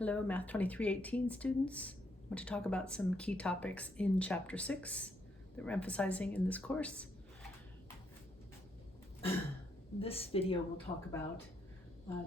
Hello, Math 2318 students. I want to talk about some key topics in Chapter 6 that we're emphasizing in this course. This video will talk about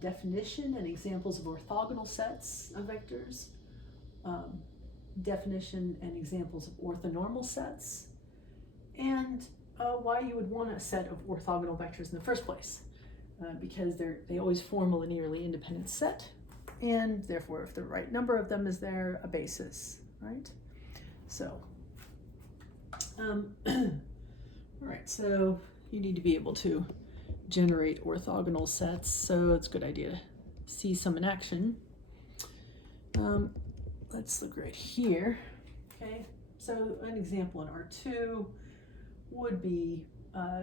definition and examples of orthogonal sets of vectors, definition and examples of orthonormal sets, and why you would want a set of orthogonal vectors in the first place, because they always form a linearly independent set, and therefore if the right number of them is there, a basis, right? So, all right, so you need to be able to generate orthogonal sets, so it's a good idea to see some in action. Let's look right here. Okay, so an example in R2 would be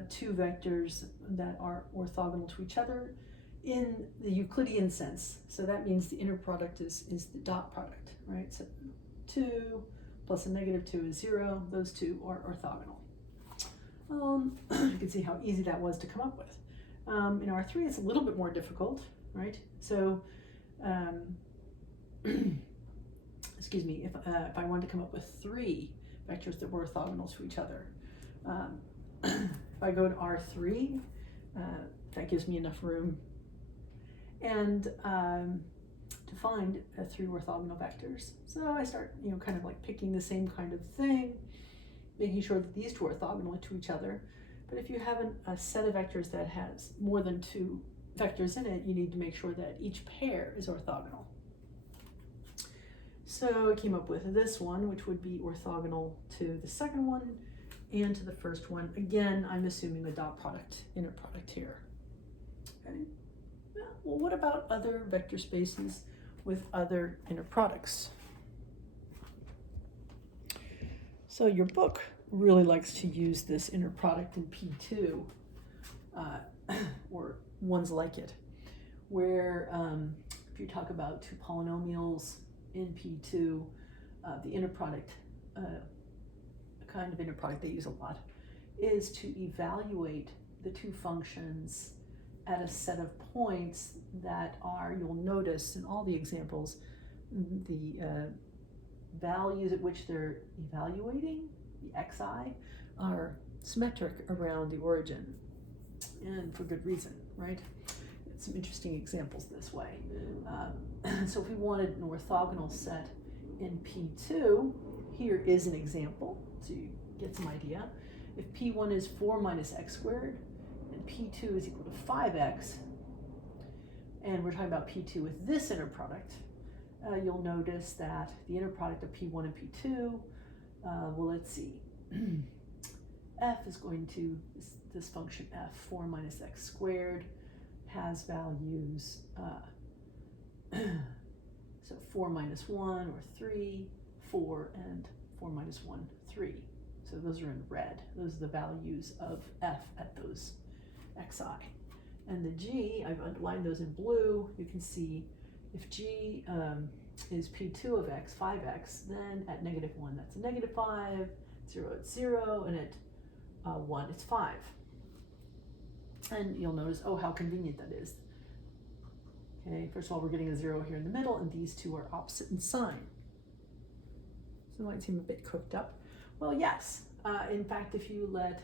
two vectors that are orthogonal to each other in the Euclidean sense. So that means the inner product is the dot product, right? So 2 plus a negative 2 is 0. Those two are orthogonal. You can see how easy that was to come up with. In R3, it's a little bit more difficult, right? So, excuse me, if I wanted to come up with 3 vectors that were orthogonal to each other, if I go to R3, that gives me enough room and to find 3 orthogonal vectors. So I start, kind of like picking the same kind of thing, making sure that these two are orthogonal to each other. But if you have a set of vectors that has more than 2 vectors in it, you need to make sure that each pair is orthogonal. So I came up with this one, which would be orthogonal to the second one and to the first one. Again, I'm assuming the dot product, inner product here. Okay. Well, what about other vector spaces with other inner products? So your book really likes to use this inner product in P2, or ones like it, where if you talk about 2 polynomials in P2, the inner product, a kind of inner product they use a lot, is to evaluate the 2 functions at a set of points that are, you'll notice in all the examples, the values at which they're evaluating, the xi, are symmetric around the origin, and for good reason, right? Some interesting examples this way. So if we wanted an orthogonal set in P2, here is an example, so you get some idea. If P1 is 4 minus x squared, and P2 is equal to 5x, and we're talking about P2 with this inner product, you'll notice that the inner product of P1 and P2, well, let's see, f is going to, this function f, 4 minus x squared, has values, so 4 minus 1, or 3, 4, and 4 minus 1, 3. So those are in red. Those are the values of f at those xi. And the g, I've underlined those in blue. You can see if g is P2 of x, 5x, then at negative 1, that's a negative 5, 0, it's 0, and at 1, it's 5. And you'll notice, oh, how convenient that is. Okay, first of all, we're getting a 0 here in the middle, and these two are opposite in sign. So it might seem a bit cooked up. Well, yes. In fact, if you let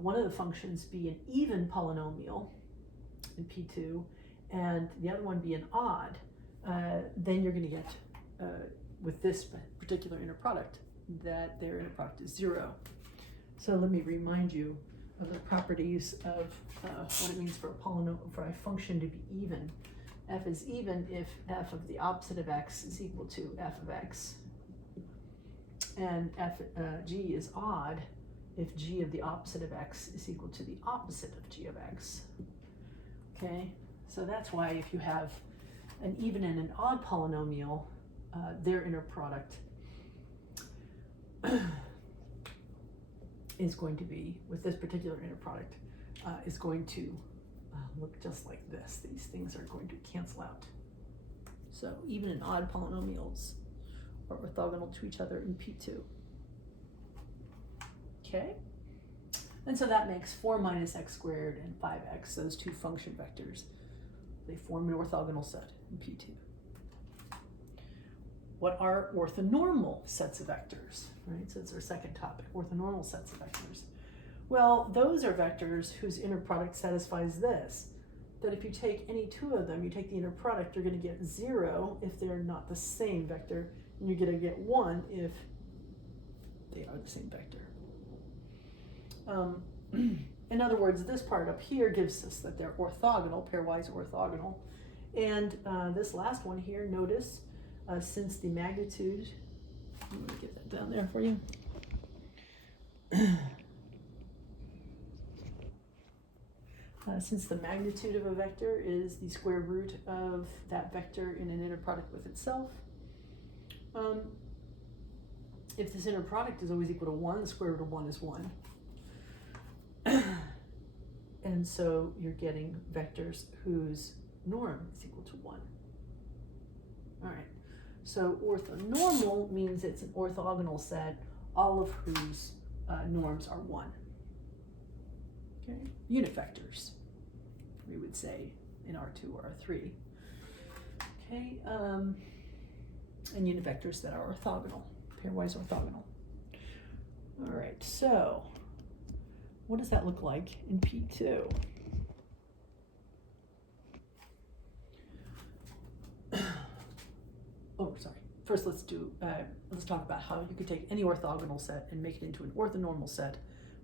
one of the functions be an even polynomial in P2, and the other one be an odd, then you're going to get, with this particular inner product, that their inner product is 0. So let me remind you of the properties of what it means for a function to be even. F is even if f of the opposite of x is equal to f of x, and g is odd if g of the opposite of x is equal to the opposite of g of x. Okay, so that's why if you have an even and an odd polynomial, their inner product is going to be, with this particular inner product, is going to look just like this. These things are going to cancel out. So even and odd polynomials are orthogonal to each other in P2. Okay? And so that makes 4 minus x squared and 5x, those 2 function vectors. They form an orthogonal set in P2. what are orthonormal sets of vectors, right? So it's our second topic, orthonormal sets of vectors. Well, those are vectors whose inner product satisfies this, that if you take any two of them, you take the inner product, you're going to get 0 if they're not the same vector, and you're going to get 1 if they are the same vector. In other words, this part up here gives us that they're orthogonal, pairwise orthogonal. And this last one here, notice, since the magnitude, I'm going to get that down there for you. Since the magnitude of a vector is the square root of that vector in an inner product with itself, if this inner product is always equal to 1, the square root of 1 is 1. And so you're getting vectors whose norm is equal to 1. All right, so orthonormal means it's an orthogonal set, all of whose norms are 1. Okay, unit vectors, we would say in R2 or R3. Okay, and unit vectors that are orthogonal, pairwise orthogonal. All right, so what does that look like in P2? Oh, sorry. First, let's talk about how you could take any orthogonal set and make it into an orthonormal set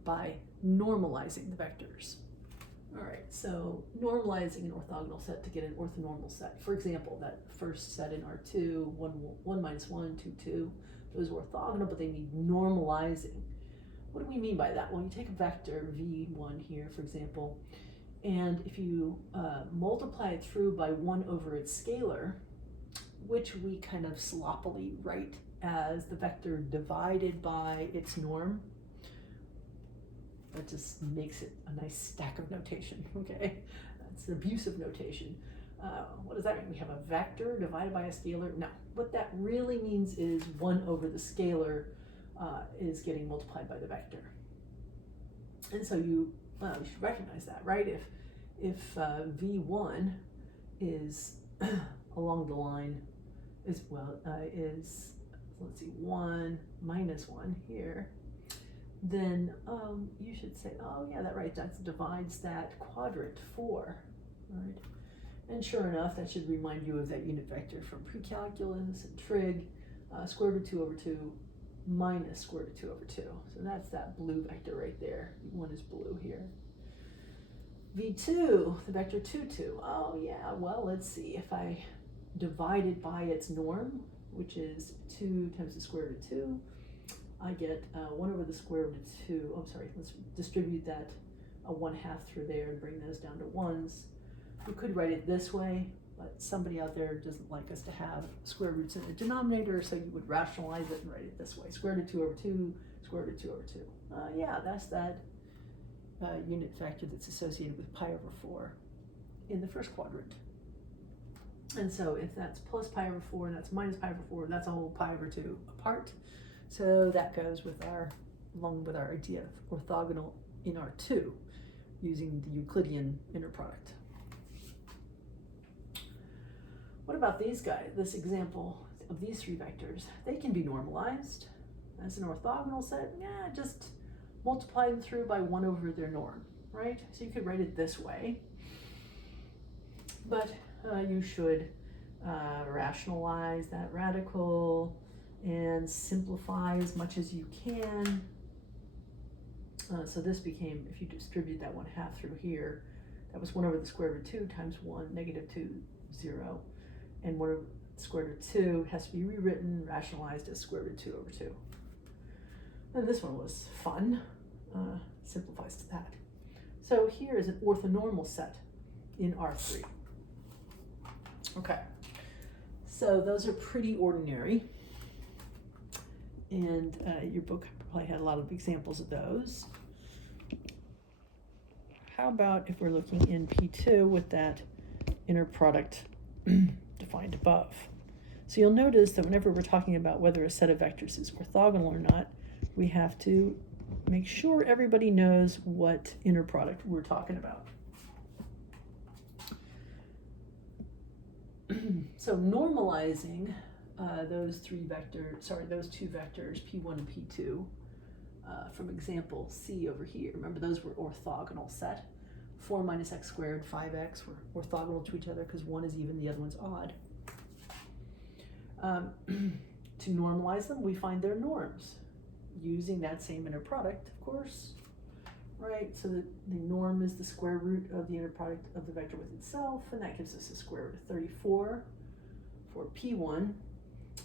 by normalizing the vectors. All right, so normalizing an orthogonal set to get an orthonormal set. For example, that first set in R2, 1 minus 1, 2, 2, those are orthogonal, but they need normalizing. What do we mean by that? Well, you take a vector, v1 here, for example, and if you multiply it through by 1 over its scalar, which we kind of sloppily write as the vector divided by its norm, that just makes it a nice stack of notation, okay? That's abusive notation. What does that mean? We have a vector divided by a scalar? No, what that really means is 1 over the scalar is getting multiplied by the vector. And so you should recognize that, right? If v1 is along the line is, let's see, 1 minus 1 here, then you should say, oh yeah, that divides that quadrant 4, right? And sure enough, that should remind you of that unit vector from pre-calculus and trig, square root of 2 over 2 minus square root of 2 over 2. So that's that blue vector right there. One is blue here. V2, the vector 2, 2. Oh yeah, well, let's see. If I divide it by its norm, which is 2 times the square root of 2, I get 1 over the square root of 2. Oh, sorry, let's distribute that 1/2 through there and bring those down to 1s. You could write it this way, but somebody out there doesn't like us to have square roots in the denominator, so you would rationalize it and write it this way. Square root of 2 over 2, square root of 2 over 2. Yeah, that's that unit vector that's associated with pi over 4 in the first quadrant. And so if that's plus pi over 4 and that's minus pi over 4, that's a whole pi over 2 apart. So that goes with along with our idea of orthogonal in R2, using the Euclidean inner product. What about these guys? This example of these 3 vectors, they can be normalized as an orthogonal set. Yeah, just multiply them through by 1 over their norm, right? So you could write it this way, but you should rationalize that radical and simplify as much as you can. So this became, if you distribute that 1/2 through here, that was 1 over the square root of 2 times 1, negative 2, 0. And 1 over the square root of 2 has to be rewritten, rationalized as square root of 2 over 2. And this one was fun, simplifies to that. So here is an orthonormal set in R3. Okay, so those are pretty ordinary. And your book probably had a lot of examples of those. How about if we're looking in P2 with that inner product defined above? So you'll notice that whenever we're talking about whether a set of vectors is orthogonal or not, we have to make sure everybody knows what inner product we're talking about. So normalizing those two vectors, P1 and P2, from example C over here. Remember, those were orthogonal set. 4 minus x squared, 5x were orthogonal to each other because one is even, the other one's odd. To normalize them, we find their norms using that same inner product, of course, right? So the norm is the square root of the inner product of the vector with itself, and that gives us a square root of 34 for P1,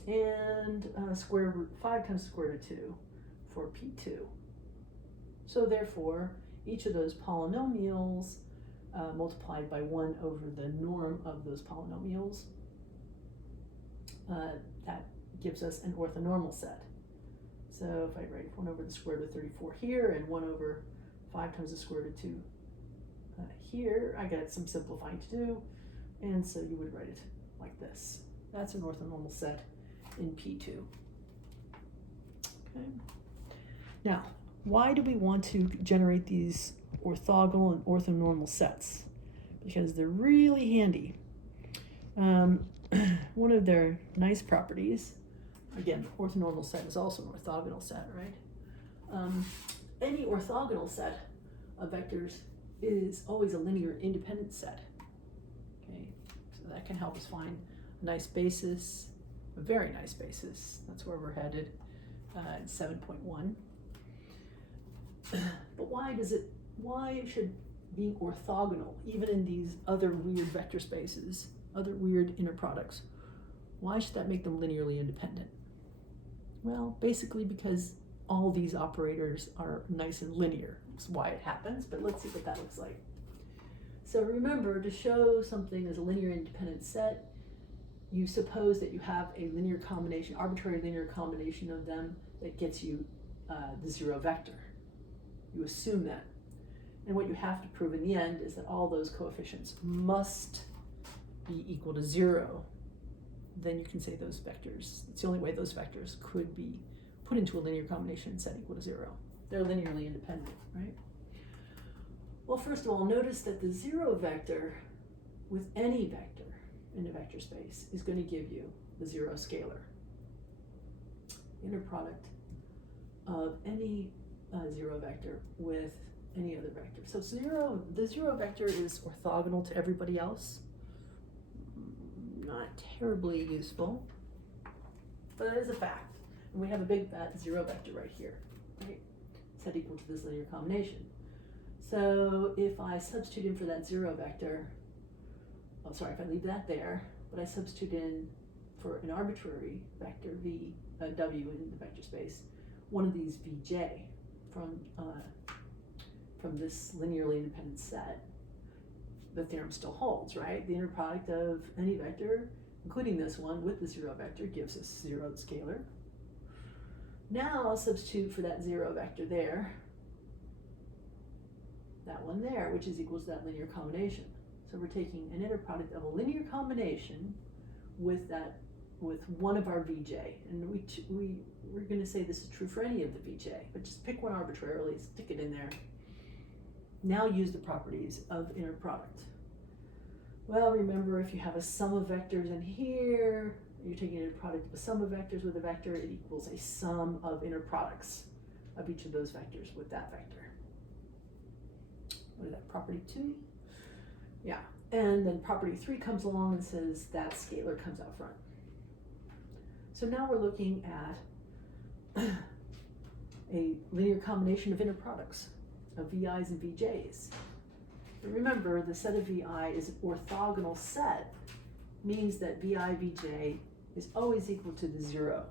and square root 5 times the square root of 2 for P2. So therefore, each of those polynomials multiplied by 1 over the norm of those polynomials, that gives us an orthonormal set. So if I write 1 over the square root of 34 here and 1 over 5 times the square root of 2 here, I got some simplifying to do, and so you would write it like this. That's an orthonormal set in P2. Okay. Now, why do we want to generate these orthogonal and orthonormal sets? Because they're really handy. One of their nice properties, again, orthonormal set is also an orthogonal set, right? Any orthogonal set of vectors is always a linear independent set. Okay, so that can help us find a nice basis, a very nice basis. That's where we're headed in 7.1. But why should being orthogonal, even in these other weird vector spaces, other weird inner products, why should that make them linearly independent? Well, basically because all these operators are nice and linear. That's why it happens, but let's see what that looks like. So remember, to show something as a linear independent set, you suppose that you have a linear combination, arbitrary linear combination of them that gets you the zero vector. You assume that. And what you have to prove in the end is that all those coefficients must be equal to 0. Then you can say those vectors, it's the only way those vectors could be put into a linear combination and set equal to 0. They're linearly independent, right? Well, first of all, notice that the 0 vector with any vector in a vector space is going to give you the 0 scalar. Inner product of any 0 vector with any other vector. So the 0 vector is orthogonal to everybody else. Not terribly useful, but it is a fact. And we have a big fat 0 vector right here, right? Set equal to this linear combination. So if I substitute in for that 0 vector, if I leave that there, but I substitute in for an arbitrary vector W in the vector space, one of these Vj from this linearly independent set, the theorem still holds, right? The inner product of any vector, including this one with the 0 vector, gives us 0 scalar. Now I'll substitute for that 0 vector there, that one there, which is equal to that linear combination. So we're taking an inner product of a linear combination with one of our Vj, and we're going to say this is true for any of the Vj, but just pick one arbitrarily, stick it in there. Now use the properties of inner product. Well, remember, if you have a sum of vectors in here, you're taking a product of a sum of vectors with a vector, it equals a sum of inner products of each of those vectors with that vector. What is that, property 2? Yeah, and then property 3 comes along and says that scalar comes out front. So now we're looking at a linear combination of inner products of VIs and VJs. But remember, the set of VI is an orthogonal set, means that VI, VJ is always equal to the 0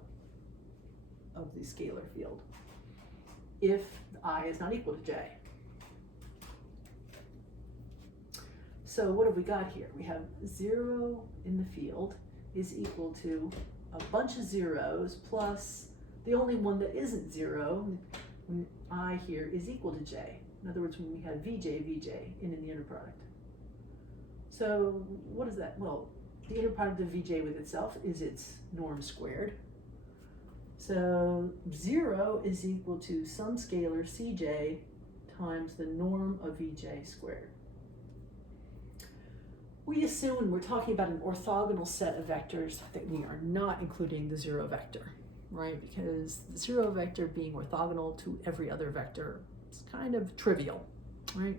of the scalar field if I is not equal to J. So what have we got here? We have 0 in the field is equal to a bunch of zeros plus the only one that isn't 0, when I here is equal to J. In other words, when we have VJ in the inner product. So what is that? Well, the inner product of VJ with itself is its norm squared. So 0 is equal to some scalar Cj times the norm of Vj squared. we assume when we're talking about an orthogonal set of vectors that we are not including the zero vector, right? Because the zero vector being orthogonal to every other vector is kind of trivial, right?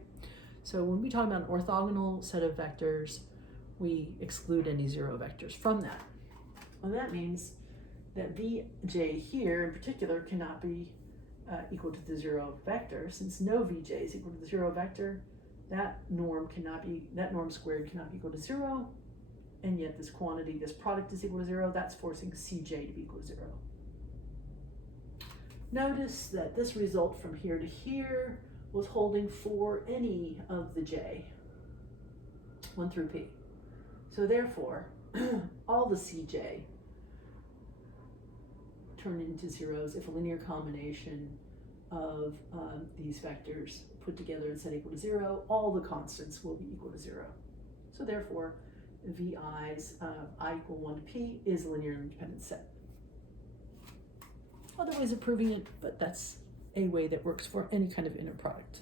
So when we talk about an orthogonal set of vectors, we exclude any zero vectors from that. Well, that means that Vj here in particular cannot be equal to the zero vector. Since no Vj is equal to the zero vector, that norm squared cannot be equal to 0, and yet this quantity, this product is equal to 0. That's forcing Cj to be equal to 0. Notice that this result from here to here was holding for any of the j, 1 through p. So therefore, all the Cj turn into zeros if a linear combination of these vectors put together and set equal to 0, all the constants will be equal to 0. So therefore, Vi's I equal 1 to p is a linearly independent set. Other ways of proving it, but that's a way that works for any kind of inner product.